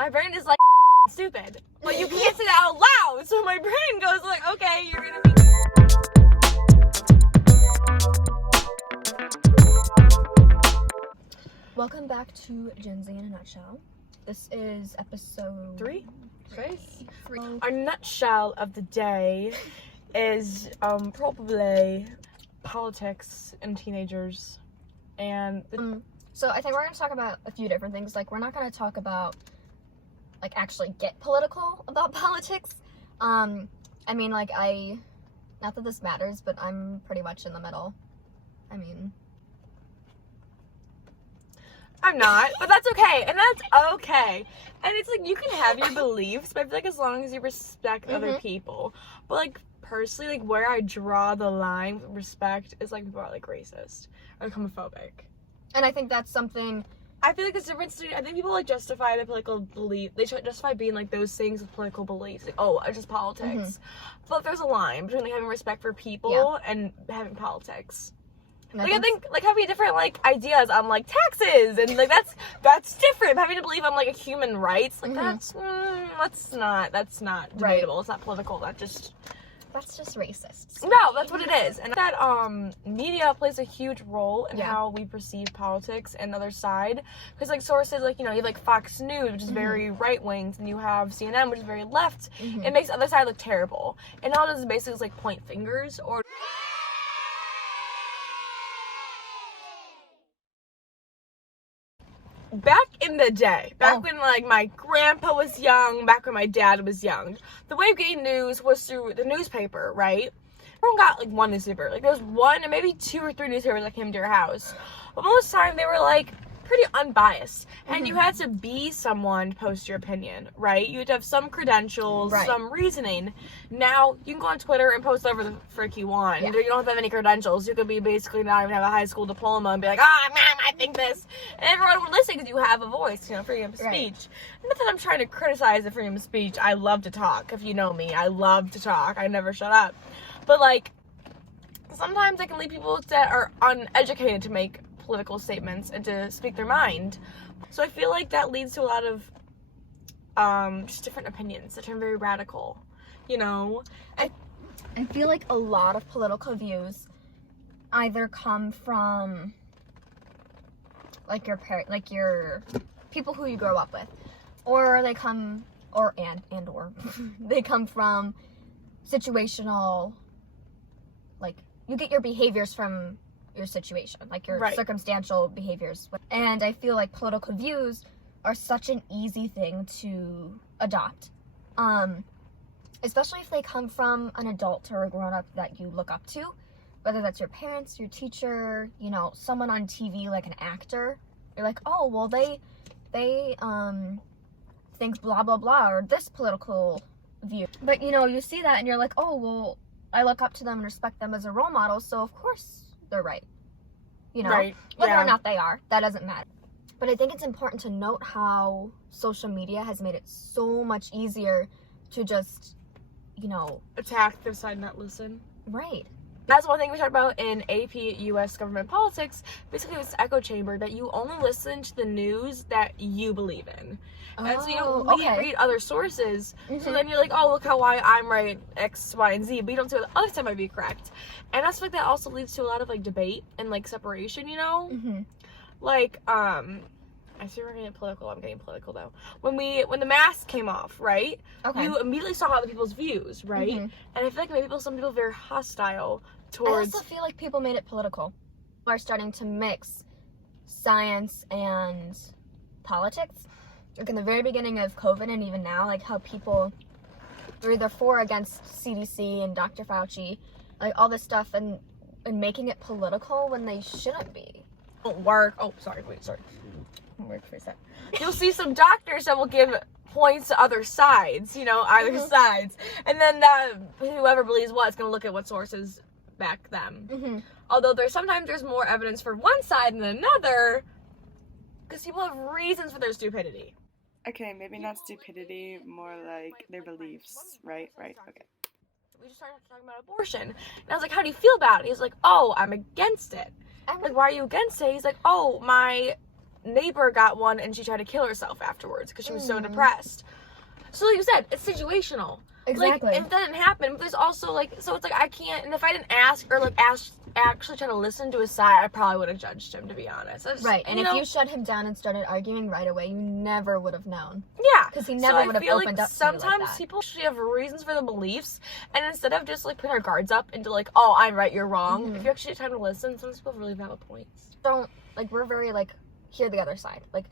my brain is like stupid. But you can't say that out loud. So my brain goes like, okay, you're gonna be. Welcome back to Gen Z in a Nutshell. This is episode 3. Three. Our nutshell of the day is probably politics and teenagers. And So I think we're going to talk about a few different things. Like, we're not going to talk about, like, actually get political about politics. Not that this matters, but I'm pretty much in the middle. I'm not, but that's okay, and that's okay. And it's like, you can have your beliefs, but I feel like as long as you respect other people. But like, personally, like, where I draw the line with respect is like, people are like racist or homophobic. And I think that's something. I feel like there's a difference between, I think people like justify their political belief, they justify being like those things with political beliefs, like, oh, it's just politics. But there's a line between like having respect for people and having politics. Like, I think, like, having different, like, ideas on, like, taxes, and, like, that's different. Having to believe on, like, a human rights, like, that's not debatable. Right. It's not political. That's just racist. No, that's what it is. And that, media plays a huge role in how we perceive politics and the other side. Because, like, sources, like, you know, you have, like, Fox News, which is very right-wing, and you have CNN, which is very left. It makes the other side look terrible. And all it does is basically is, like, point fingers, or... Back in the day, when, like, my grandpa was young, back when my dad was young, the way of getting news was through the newspaper, right? Everyone got, like, one newspaper. Like, there was one and maybe 2 or 3 newspapers that came to your house. But most of the time, they were, like, pretty unbiased. And you had to be someone to post your opinion, right? You had to have some credentials, some reasoning. Now, you can go on Twitter and post whatever the frick you want. You don't have any credentials. You could be basically not even have a high school diploma and be like, mom, I think this. And everyone would listen because you have a voice, you know, freedom of speech. Not that I'm trying to criticize the freedom of speech. I love to talk. If you know me, I love to talk. I never shut up. But, like, sometimes I can lead people that are uneducated to make political statements and to speak their mind. So I feel like that leads to a lot of just different opinions that turn very radical, you know? I feel like a lot of political views either come from like your people who you grow up with, or they come or they come from situational, like, you get your behaviors from your situation, like your circumstantial behaviors. And I feel like political views are such an easy thing to adopt, especially if they come from an adult or a grown-up that you look up to, whether that's your parents, your teacher, you know, someone on TV, like an actor. You're like, oh, well, they think blah blah blah, or this political view. But, you know, you see that and you're like, oh, well, I look up to them and respect them as a role model, so of course they're right. You know, whether or not they are, that doesn't matter. But I think it's important to note how social media has made it so much easier to just, you know, attack the side, not listen. Right. That's one thing we talked about in AP US government politics. Basically, it's echo chamber, that you only listen to the news that you believe in. And so you don't read other sources. So then you're like, oh, look how I'm right, X, Y, and Z. But you don't see what the other side might be correct. And I feel like that also leads to a lot of, like, debate and, like, separation, you know? Like, I see we're getting political. I'm getting political, though. When the mask came off, right? You immediately saw other people's views, right? And I feel like some people are very hostile towards... I also feel like people made it political. People are starting to mix science and politics. Like, in the very beginning of COVID and even now, like, how people were either for or against CDC and Dr. Fauci, like, all this stuff, and making it political when they shouldn't be. Work. Oh, sorry. Work for a sec. You'll see some doctors that will give points to other sides, you know, either sides. And then whoever believes what's going to look at what sources back them. Although sometimes there's more evidence for one side than another, because people have reasons for their stupidity. Okay, maybe not stupidity, more like their beliefs, right? Okay. We just started talking about abortion. And I was like, how do you feel about it? He's like, oh, I'm against it. I'm like, why are you against it? He's like, oh, my neighbor got one and she tried to kill herself afterwards because she was so depressed. So like you said, it's situational. Exactly. Like, if that didn't happen, but there's also, like, so it's like, I can't, and if I didn't ask, or, like, actually try to listen to his side, I probably would have judged him, to be honest. Right, and if you shut him down and started arguing right away, you never would have known. Yeah. Because he never would have opened up to you like sometimes that. people actually have reasons for their beliefs, and instead of just, like, putting their guards up into, like, oh, I'm right, you're wrong, if you actually take time to listen, sometimes people have really valid points. We're very, like, hear the other side. Like,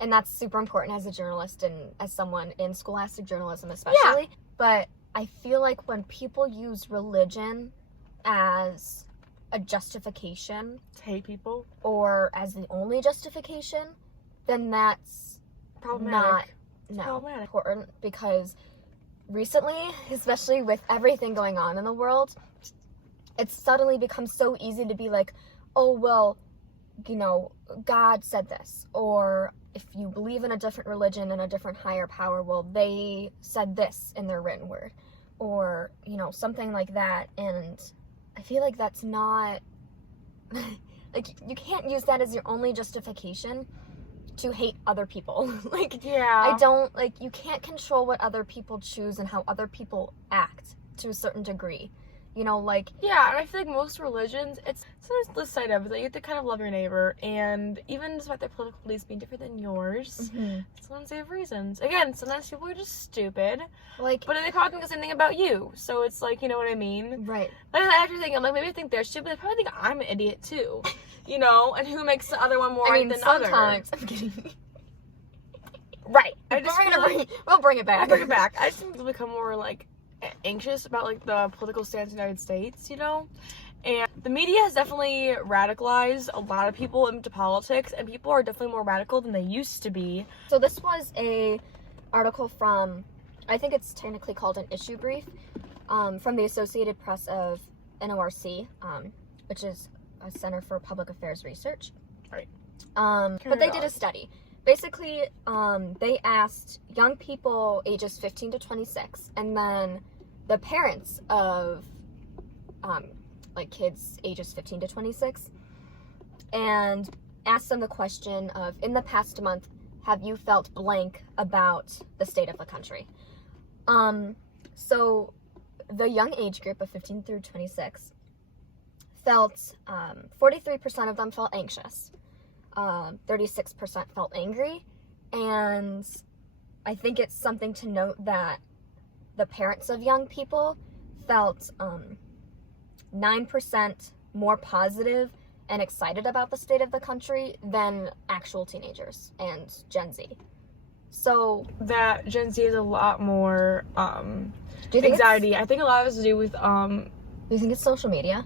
and that's super important as a journalist and as someone in scholastic journalism especially. Yeah. But I feel like when people use religion as a justification To hate people. or as the only justification, then that's Problematic. not important, because recently, especially with everything going on in the world, it's suddenly become so easy to be like, oh, well, you know, God said this, or if you believe in a different religion and a different higher power, well, they said this in their written word, or, you know, something like that. And I feel like that's not, like, you can't use that as your only justification to hate other people. Like, Yeah. you can't control what other people choose and how other people act to a certain degree. You know, like... Yeah, and I feel like most religions, it's sometimes the side of it that you have to kind of love your neighbor, and even despite their political beliefs being different than yours, sometimes they have reasons. Again, sometimes people are just stupid, Like... but then they probably think the same thing about you, so it's like, you know what I mean? Right. Like, I actually think, I'm like, maybe I think they're stupid, they probably think I'm an idiot too, you know? And who makes the other one more right than sometimes... other? I'm kidding. Right. I just We'll bring it back. I'll bring it back. I just think people become more, like, anxious about, like, the political stance in the United States, you know? And the media has definitely radicalized a lot of people into politics, and people are definitely more radical than they used to be. So this was a article from, I think it's technically called an issue brief, from the Associated Press of NORC, which is a Center for Public Affairs Research. Right. But they did a study. Basically, they asked young people ages 15 to 26, and then the parents of, like, kids ages 15 to 26, and asked them the question of, in the past month, have you felt blank about the state of the country? So the young age group of 15 through 26 felt, 43% of them felt anxious. 36% felt angry, and I think it's something to note that the parents of young people felt 9% more positive and excited about the state of the country than actual teenagers and Gen Z. So that Gen Z is a lot more do you think anxiety. I think a lot of it has to do with do you think it's social media?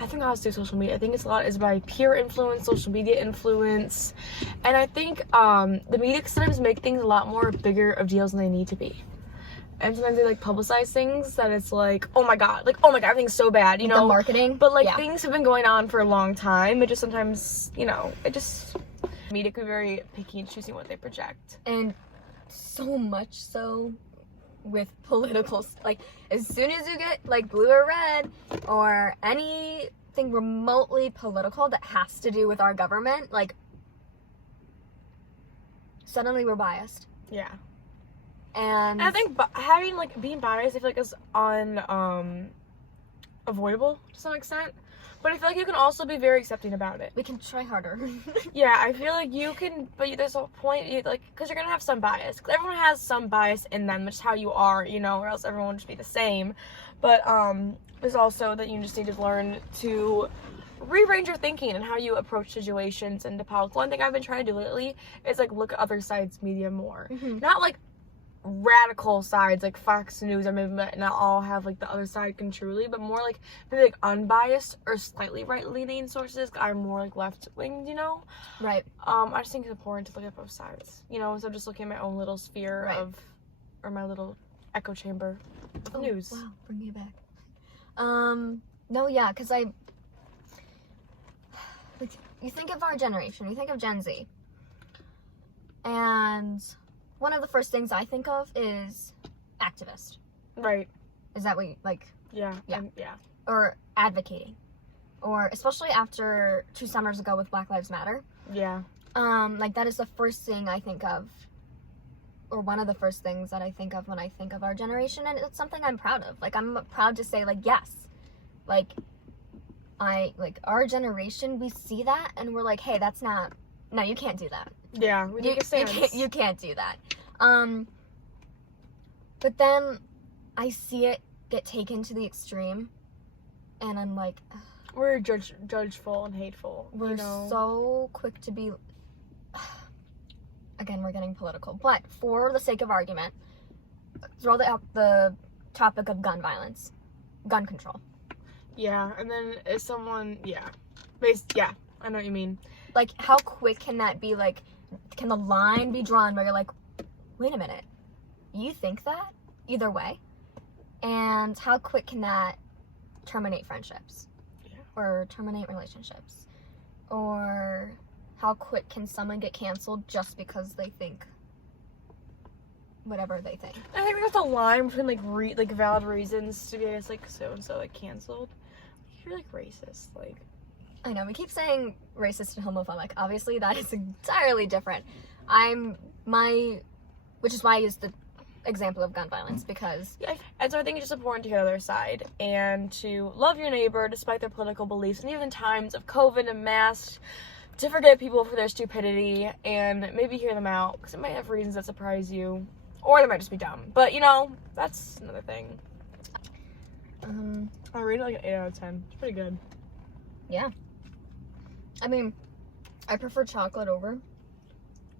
I think I was through social media. I think it's a lot is by peer influence, social media influence, and I think the media sometimes make things a lot more bigger of deals than they need to be. And sometimes they like publicize things that it's like, oh my god, everything's so bad, you know. The marketing, but like things have been going on for a long time. It just sometimes, you know, media can be very picky and choosing what they project. And so much so with political, like, as soon as you get like blue or red or anything remotely political that has to do with our government, like, suddenly we're biased. Yeah. And I think being biased, I feel like is avoidable to some extent. But I feel like you can also be very accepting about it. we can try harder. Yeah, I feel like you can, but there's a point, because you're gonna have some bias. Because everyone has some bias in them, which is how you are, you know, or else everyone would just be the same. But there's also that you just need to learn to rearrange your thinking and how you approach situations and to politics. One thing I've been trying to do lately is like look at other sides' media more, not like radical sides like Fox News or maybe not all have like the other side can truly, but more like maybe like unbiased or slightly right-leaning sources are more like left-winged, you know. Right. I just think it's important to look at both sides, you know, instead of just looking at my own little sphere or my little echo chamber of news. Wow, bring me back. No, yeah, because you think of our generation, you think of Gen Z, and one of the first things I think of is activist. Right. Is that what you, like? Yeah. Yeah. Yeah. Or advocating. Or especially after 2 summers ago with Black Lives Matter. Yeah. Like that is the first thing I think of, or one of the first things that I think of when I think of our generation, and it's something I'm proud of. Like I'm proud to say, like, yes, like our generation, we see that and we're like, hey, that's not, no, you can't do that. Yeah, we take a stance. You can't do that. But then I see it get taken to the extreme, and I'm like, ugh, We're judgeful and hateful. we're you know? so quick to be. Again, we're getting political, but for the sake of argument, throw the topic of gun violence, gun control. Yeah, and then if someone, yeah, I know what you mean. Like, how quick can that be? Like, can the line be drawn where you're like, wait a minute, you think that? Either way. And how quick can that terminate friendships? Yeah. Or terminate relationships? Or how quick can someone get canceled just because they think whatever they think? I think there's a line between like valid reasons to be like so and so like canceled. You're like racist, like. I know, we keep saying racist and homophobic. Obviously, that is entirely different. Which is why I used the example of gun violence, because Yeah, and so I think it's just important to hear the other side and to love your neighbor despite their political beliefs, and even in times of COVID and masks, to forgive people for their stupidity and maybe hear them out, because it might have reasons that surprise you, or they might just be dumb. But you know, that's another thing. I rate it like an 8 out of 10. It's pretty good. yeah. I mean, I prefer chocolate over,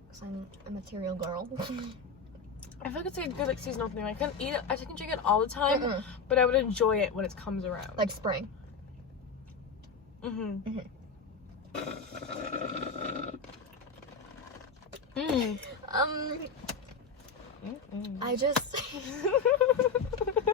because I'm a material girl. I feel like it's like a good like seasonal thing. I couldn't eat it. I couldn't drink it all the time, Mm-mm. but I would enjoy it when it comes around. Like spring. Mm-hmm. I just